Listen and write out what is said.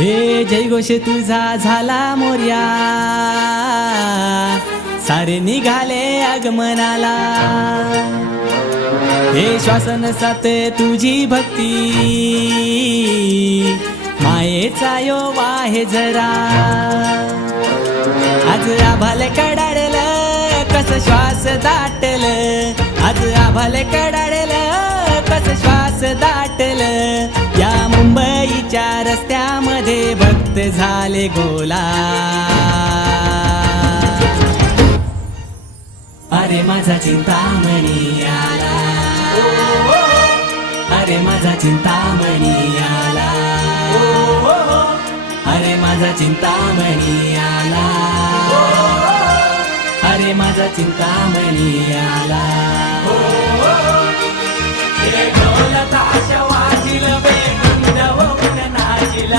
हे जयघोष तुझा झाला मोर्या, सारे निघाले आगमनाला। हे श्वासन सात तुझी भक्ती, मायेचा यो वाहे जरा। आज आभाल कडाडलं कस श्वास दाटलं, आज आभाल कडाडलं कस श्वास दाटलं। या मुंबईच्या रस्त्यामध्ये भक्त झाले गोला। अरे माझा चिंतामणी आला, अरे माझा चिंतामणी आला, अरे माझा चिंतामणी आला, अरे माझा चिंतामणी आला। ढोल ताश वाजिल, बेधुंद होऊन नाचिल,